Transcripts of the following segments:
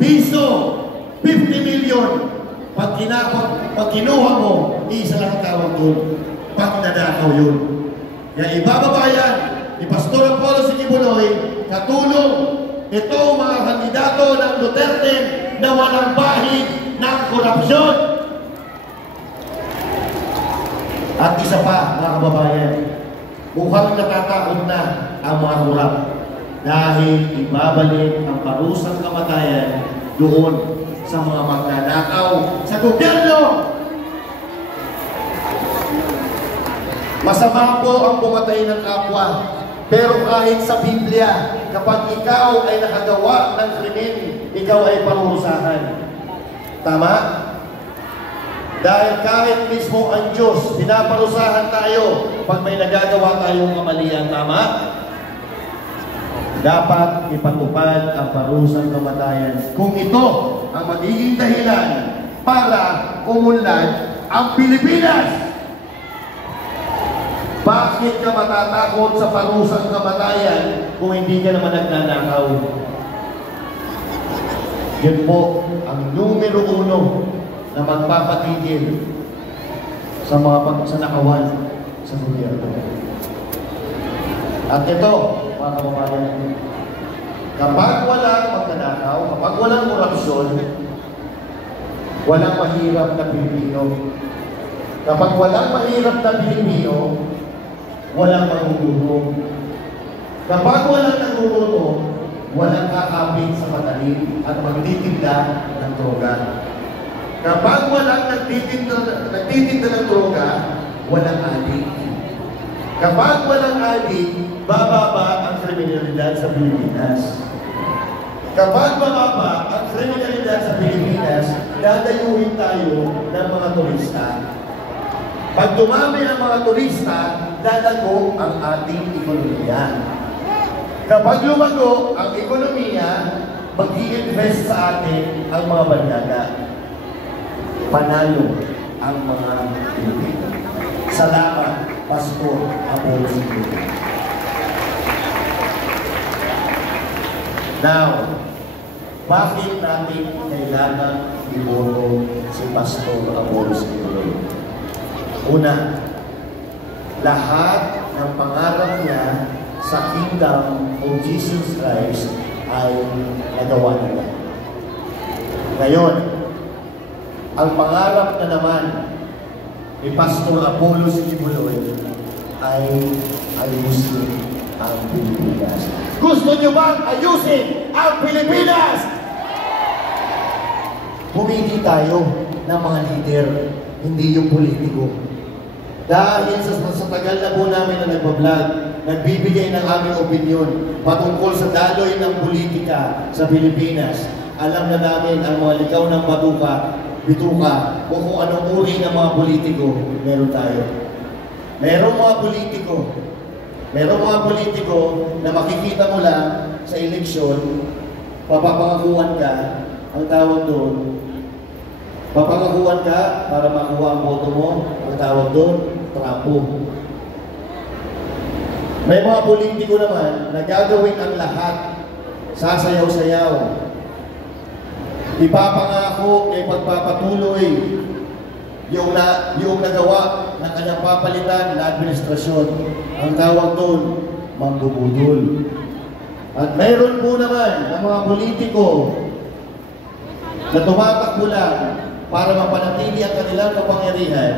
piso, 50 million. Pag kinuha mo, isa lang ang tawag doon. Pagnanakaw yun. Kaya ibababa yan ni Pastor Apollo Sikibuloy, katulong ito mga kandidato ng Duterte na walang bahid ng korupsyon. At isa pa, mga kababayan, mukhang natatakot na ang mga kurap dahil ibabalik ang parusang kamatayan doon sa mga magnanakaw sa gobyerno. Masama po ang pumatay ng kapwa, pero kahit sa Biblia, kapag ikaw ay nakagawa ng krimen, ikaw ay parurusahan. Tama? Dahil kahit mismo ang Diyos, pinaparusahan tayo pag may nagagawa tayong kamalian. Tama? Dapat ipatupad ang parusang kamatayan kung ito ang magiging dahilan para umunlad ang Pilipinas. Bakit ka matatakot sa parusang kamatayan kung hindi ka naman nagnanakaw? Yan po ang numero 1 na magpapatigil sa mga pagsasakawan sa gobyerno. At ito, mga kababayan, kapag walang magnanakaw, kapag walang korupsyon, walang mahirap na Pilipino. Kapag walang mahirap na Pilipino, walang magugutom. Kapag walang nagugutom, walang kakapit sa madali at magtitinda ng droga. Kapag walang nagtitinda ng droga, walang adik. Kapag walang adik, bababa ang kriminalidad sa Pilipinas. Kapag bababa ang kriminalidad sa Pilipinas, dadayuhin tayo ng mga turista. Pag dumami ang mga turista, dadago ang ating ekonomiya. Kapag lumago ang ekonomiya, mag-i-invest sa atin ang mga banyaga. Panalo ang mga Pilipino. Salamat, Pastor Apollo Sikibuloy. Now, bakit natin kailangan iboto si Pastor Apollo Sikibuloy? Una, lahat ng pangarap niya sa Kingdom of Jesus Christ ay nagawa niya. Ngayon, ang pangarap na naman ni Pastor Apollo Sikibuloy ay ayusin ang Pilipinas. Gusto niyo bang ayusin ang Pilipinas? Pumili tayo ng mga leader, hindi yung politiko. Dahil sa tagal na po namin na nagbablog, nagbibigay ng aming opinion patungkol sa daloy ng politika sa Pilipinas. Alam na namin ang mga ligaw ng bituka, o kung anong uri ng mga politiko meron tayo. Merong mga politiko na makikita mo lang sa eleksyon, papapangakuan ka, ang tawag doon, papangakuan ka para makuha ang boto mo, ang tawag doon, trapo. May mga politiko naman na gagawin ang lahat, sasayaw-sayaw. Ipapangako ay pagpapatuloy yung nagawa ng kanyang papalitan na administrasyon. Ang tawag doon, mangbubudol. At mayroon po naman ng mga politiko na tumatakbo lang para mapanatili ang kanilang kapangyarihan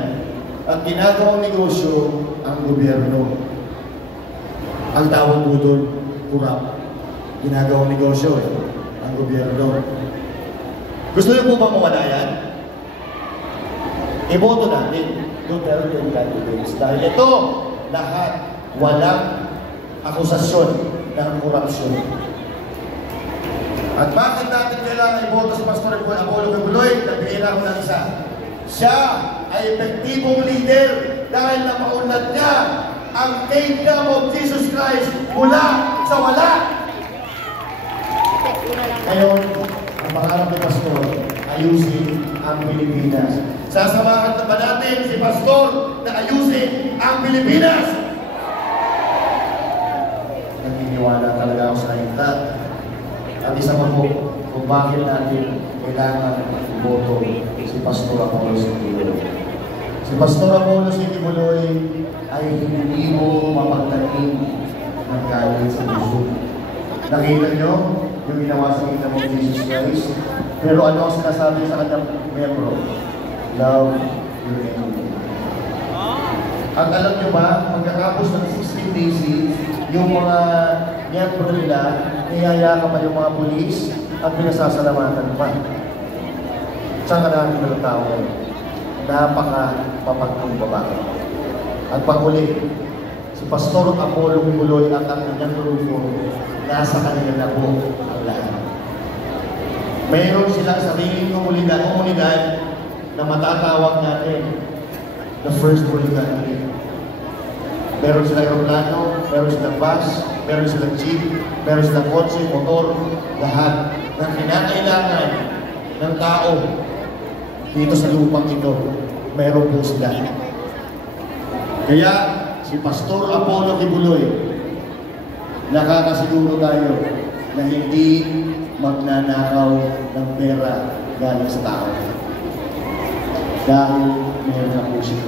at ginagawang negosyo ang gobyerno. Ang tawag po doon, kurap. Ginagawang negosyo ang gobyerno. Gusto niyo po ba mawala yan? Iboto natin Duterte and candidates. Dahil ito, lahat walang akusasyon ng korupsyon. At bakit natin kailangan iboto si Pastor Apollo Sikibuloy? Nabigyan ako ng isa. Siya ay epektibong leader dahil napaunlad niya ang Kingdom of Jesus Christ mula sa wala. Ngayon, ang pangarap ni Pastor, ayusin ang Pilipinas. Sasamahan na ba natin si Pastor na ayusin ang Pilipinas? Naniniwala talaga ako sa ita. At isa pa po, kung bakit natin kailangan iboto si Pastor Apollo Sikibuloy. Si Pastor Apollo Sikibuloy ay hindi mo mapagtanim ng galing sa puso. Nakita nyo yung ginawa sa kita mo Jesus Christ? Pero ano ang sinasabi sa kanyang membro? Love your enemy. At alam nyo ba, pagkatapos ng 16 days, yung mga miyembro nila, niyayaka pa yung mga pulis at pinasasalamatan pa. Saan ka natin ng tao ngayon? Napaka-papagpong babae. At pag-uli, si Pastor Apollo Sikibuloy at ang kanyang grupo, nasa kanila na po ang lahat. Mayroon silang sariling komunidad na matatawag natin the first world country. Meron silang aeroplano, meron silang bus, meron silang jeep, meron silang kotse, motor, lahat ng kinakailangan ng tao dito sa lupang ito, meron po sila. Kaya si Pastor Apollo Sikibuloy, nakakasiguro tayo na hindi magnanakaw ng pera galing sa tao. Dahil meron na po siya.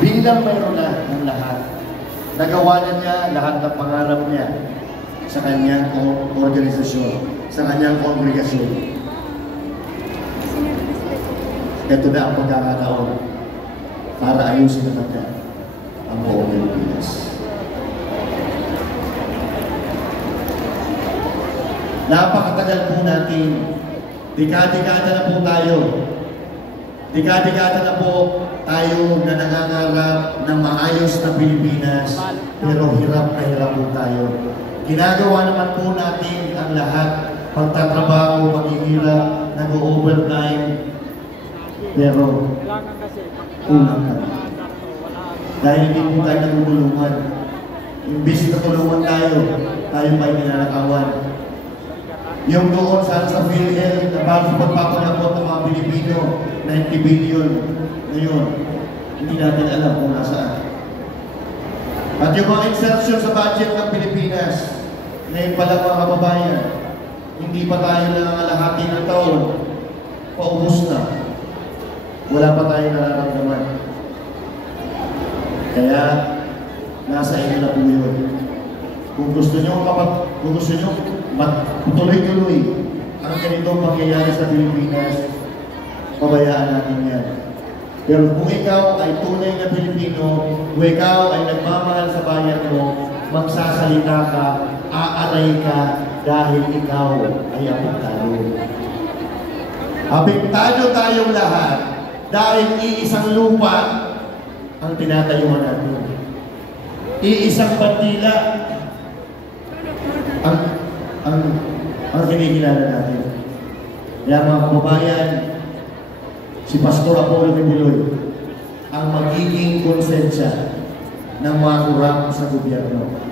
Bilang mayroon na ng lahat, nagawa na niya lahat ng pangarap niya sa kanyang organisasyon, sa kanyang kongregasyon. Ito na ang pagkakataon para ayusin na natin ang buong Pilipinas. Napakatagal po natin. Dekada-dekada na po tayo. Dekada-dekada na po tayo na nangangarap ng maayos na Pilipinas, pero hirap na hirap po tayo. Ginagawa naman po natin ang lahat, pagtatrabaho, paghihirap, nag-overtime, pero kulang ka. Dahil hindi po tayo nagulungan. Imbis na tulungan tayo pa yung ninanakawan. Yung doon sa PhilHealth na bago pagpapanakot ng mga Pilipino, 90 billion ngayon, hindi natin alam kung nasaan. At yung mga insertion sa budget ng Pilipinas, ngayon pala mga kababayan, hindi pa tayo nangangalahati ng taon, paubos na. Wala pa tayo nararamdaman. Kaya, nasa inyo na po yun. Kung gusto nyo tuloy-tuloy ang ganitong pangyayari sa Pilipinas, pabayaan natin yan. Pero kung ikaw ay tunay na Pilipino, kung ikaw ay nagmamahal sa bayan mo, magsasalita ka, aaray ka, dahil ikaw ay apektado. Apektado tayong lahat dahil iisang lupa ang tinatayuan natin. Iisang bandila ang kinikilala natin. Kaya mga kababayan, si Pastor Apollo Sikibuloy ang magiging konsensya ng mga kurang sa gobyerno.